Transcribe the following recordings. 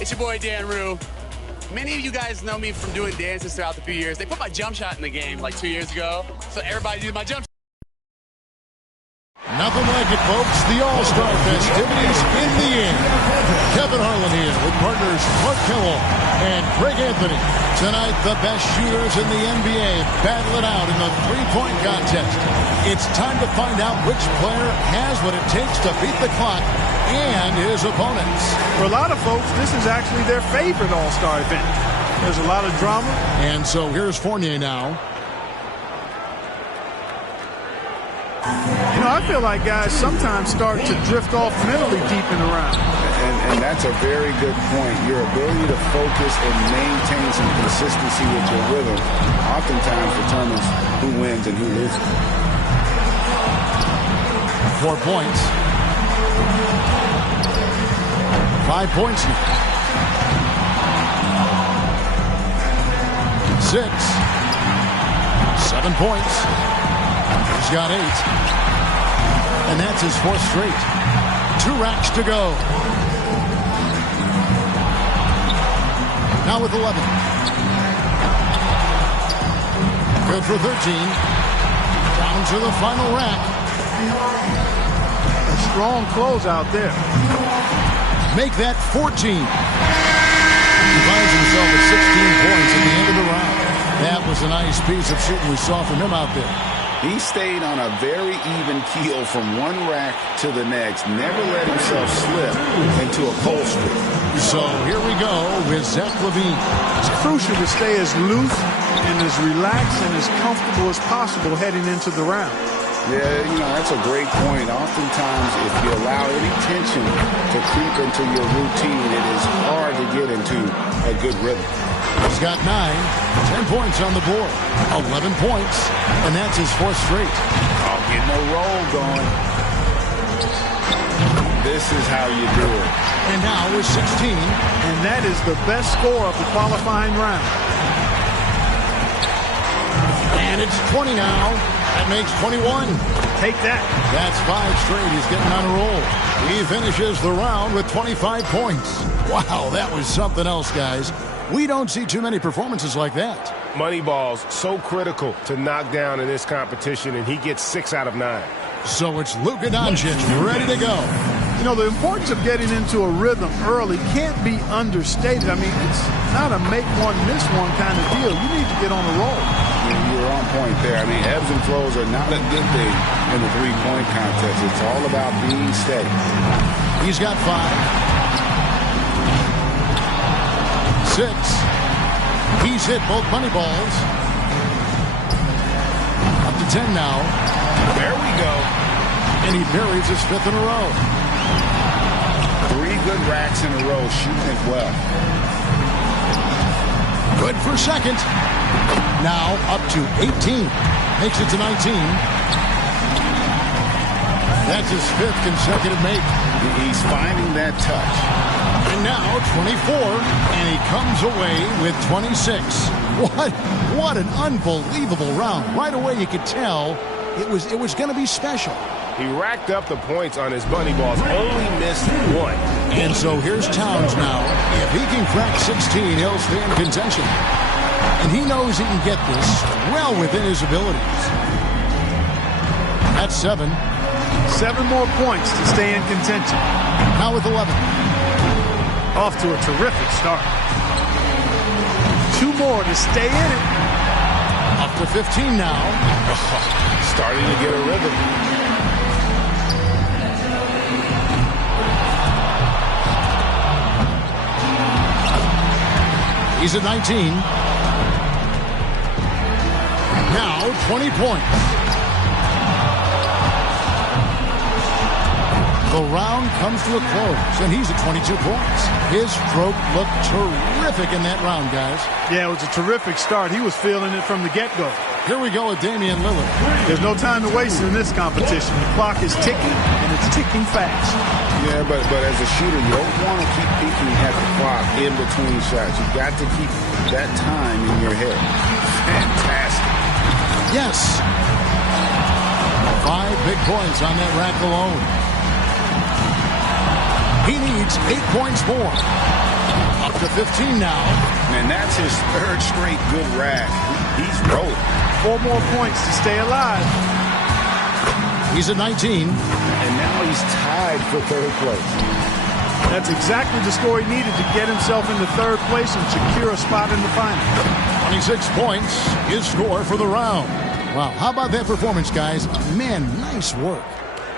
It's your boy Dan Rue. Many of you guys know me from doing dances throughout the few years. They put my jump shot in the game like 2 years ago, so everybody did my jump shot. Nothing like it, folks. The All-Star festivities in the air. Kevin Harlan here with partners Mark Howell and Greg Anthony. Tonight, the best shooters in the NBA battle it out in the three-point contest. It's time to find out which player has what it takes to beat the clock and his opponents. For a lot of folks, this is actually their favorite All-Star event. There's a lot of drama. And so here's Fournier now. You know, I feel like guys sometimes start to drift off mentally deep in the round. And that's a very good point. Your ability to focus and maintain some consistency with your rhythm oftentimes determines who wins and who loses. 4 points. 5 points now. 6. 7 points. He's got 8. And that's his 4th straight. 2 racks to go. Now with 11. Good for 13. Down to the final rack. A strong close out there. Make that 14. He finds himself at 16 points at the end of the round. That was a nice piece of shooting we saw from him out there. He stayed on a very even keel from one rack to the next, never let himself slip into a cold streak. So here we go with Zach LaVine. It's crucial to stay as loose and as relaxed and as comfortable as possible heading into the round. Yeah, you know, that's a great point. Oftentimes, if you allow any tension to creep into your routine, it is hard to get into a good rhythm. He's got 9, 10 points on the board, 11 points, and that's his 4th straight. Oh, getting a roll going. This is how you do it. And now with 16. And that is the best score of the qualifying round. And it's 20 now. That makes 21. Take that. That's 5 straight. He's getting on a roll. He finishes the round with 25 points. Wow, that was something else, guys. We don't see too many performances like that. Moneyball's so critical to knock down in this competition, and he gets 6 out of 9. So it's Luka Doncic ready to go. You know, the importance of getting into a rhythm early can't be understated. I mean, it's not a make one, miss one kind of deal. You need to get on a roll. You're on point there. I mean, ebbs and flows are not a good thing in the three-point contest. It's all about being steady. He's got 5. 6. He's hit both money balls. Up to 10 now. There we go. And he buries his 5th in a row. 3 good racks in a row, shooting it well. Good for 2nd. Now up to 18. Makes it to 19. That's his 5th consecutive make. He's finding that touch. And now 24, and he comes away with 26. What an unbelievable round. Right away you could tell it was going to be special. He racked up the points on his bunny balls, only missed 1. And so here's Towns now. If he can crack 16, he'll stay in contention. And he knows he can get this well within his abilities. That's 7. 7 more points to stay in contention. Now with 11. Off to a terrific start. 2 more to stay in it. Up to 15 now. Starting to get a rhythm. He's at 19. Now 20 points. The round comes to a close, and he's at 22 points. His stroke looked terrific in that round, guys. Yeah, it was a terrific start. He was feeling it from the get-go. Here we go with Damian Lillard. There's no time to waste in this competition. The clock is ticking, and it's ticking fast. Yeah, but as a shooter, you don't want to keep peeking at the clock in between shots. You've got to keep that time in your head. Fantastic. Yes. 5 big points on that rack alone. He needs 8 points more. to 15 now. And that's his third straight good rack. He's rolling. 4 more points to stay alive. He's at 19. And now he's tied for third place. That's exactly the score he needed to get himself into third place and secure a spot in the final. 26 points, his score for the round. Wow, how about that performance, guys? Man, nice work.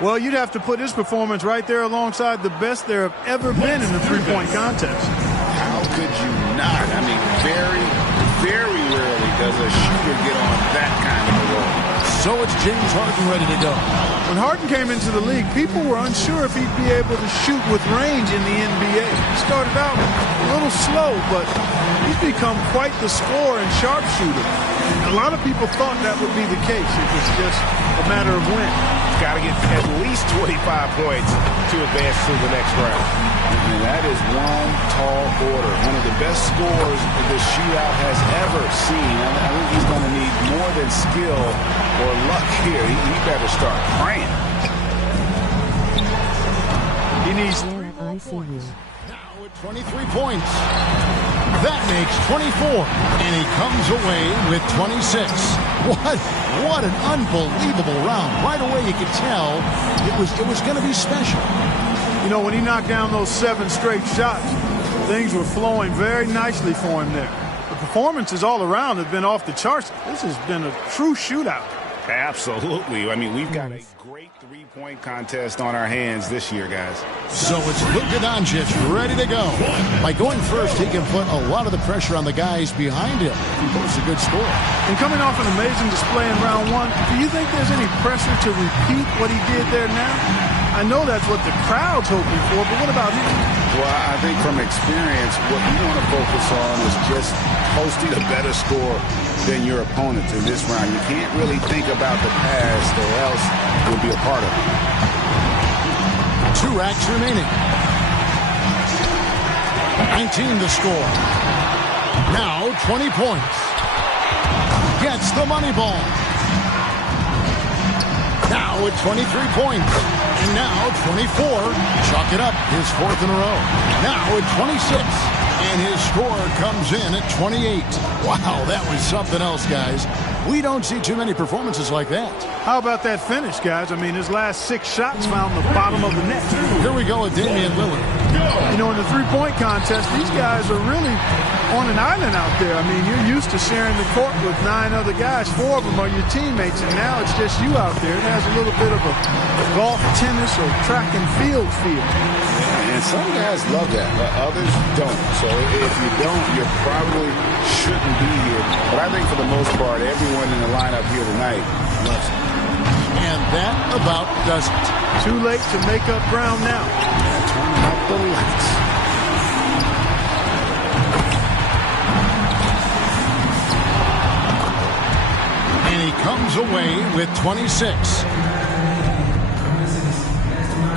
Well, you'd have to put his performance right there alongside the best there have ever been in the three-point contest. How could you not? I mean, very, very rarely does a shooter get on that kind of a roll. So it's James Harden ready to go. When Harden came into the league, people were unsure if he'd be able to shoot with range in the NBA. He started out a little slow, but he's become quite the scorer and sharpshooter. A lot of people thought that would be the case. It was just a matter of when. Got to get at least 25 points to advance to the next round. And that is one tall order. One of the best scores the shootout has ever seen. I think he's going to need more than skill or luck here. He better start praying. He needs Now with 23 points. That makes 24. And he comes away with 26. What an unbelievable round. Right away you could tell it was going to be special. You know, when he knocked down those 7 straight shots, things were flowing very nicely for him there. The performances all around have been off the charts. This has been a true shootout. Absolutely. I mean, we've got a great three-point contest on our hands this year, guys. So it's Luka Doncic ready to go. By going first, he can put a lot of the pressure on the guys behind him if he posts a good score. And coming off an amazing display in round 1, do you think there's any pressure to repeat what he did there now? I know that's what the crowd's hoping for, but what about him? Well, I think from experience, what you want to focus on is just posting a better score than your opponents in this round. You can't really think about the past or else you'll be a part of it. 2 acts remaining. 19 to score. Now 20 points. Gets the money ball. Now at 23 points. And now 24. Chalk it up. His 4th in a row. Now at 26. And his score comes in at 28. Wow, that was something else, guys. We don't see too many performances like that. How about that finish, guys? I mean, his last 6 shots found the bottom of the net. Here we go with Damian Lillard. You know, in the three-point contest, these guys are really on an island out there. I mean, you're used to sharing the court with 9 other guys. 4 of them are your teammates, and now it's just you out there. It has a little bit of a golf, tennis, or track and field feel. And some guys love that, but others don't. So if you don't, you probably shouldn't be here. But I think for the most part, everyone in the lineup here tonight loves it. And that about does it. Too late to make up ground now. Turn up the lights. And he comes away with 26.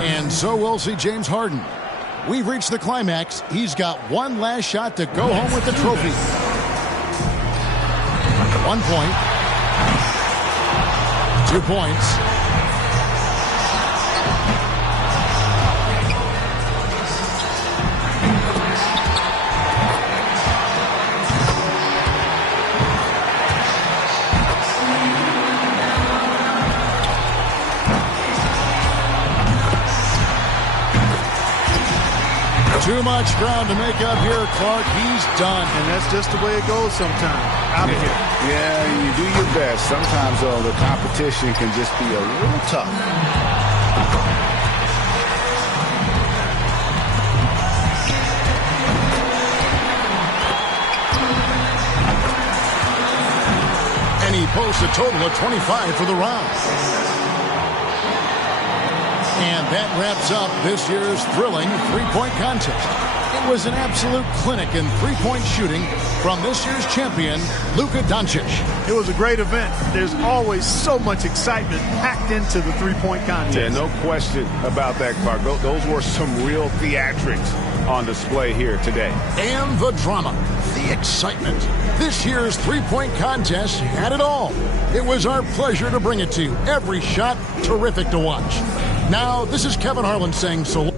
And so we'll see James Harden. We've reached the climax. He's got one last shot to go home with the trophy. 1 point. 2 points. Too much ground to make up here, Clark. He's done. And that's just the way it goes sometimes. Out of here. Yeah, you do your best. Sometimes, though, the competition can just be a little tough. And he posts a total of 25 for the round. And that wraps up this year's thrilling three-point contest. It was an absolute clinic in three-point shooting from this year's champion, Luka Doncic. It was a great event. There's always so much excitement packed into the three-point contest. Yeah, no question about that, Clark. Those were some real theatrics on display here today. And the drama, the excitement. This year's three-point contest had it all. It was our pleasure to bring it to you. Every shot terrific to watch. Now, this is Kevin Harlan saying so.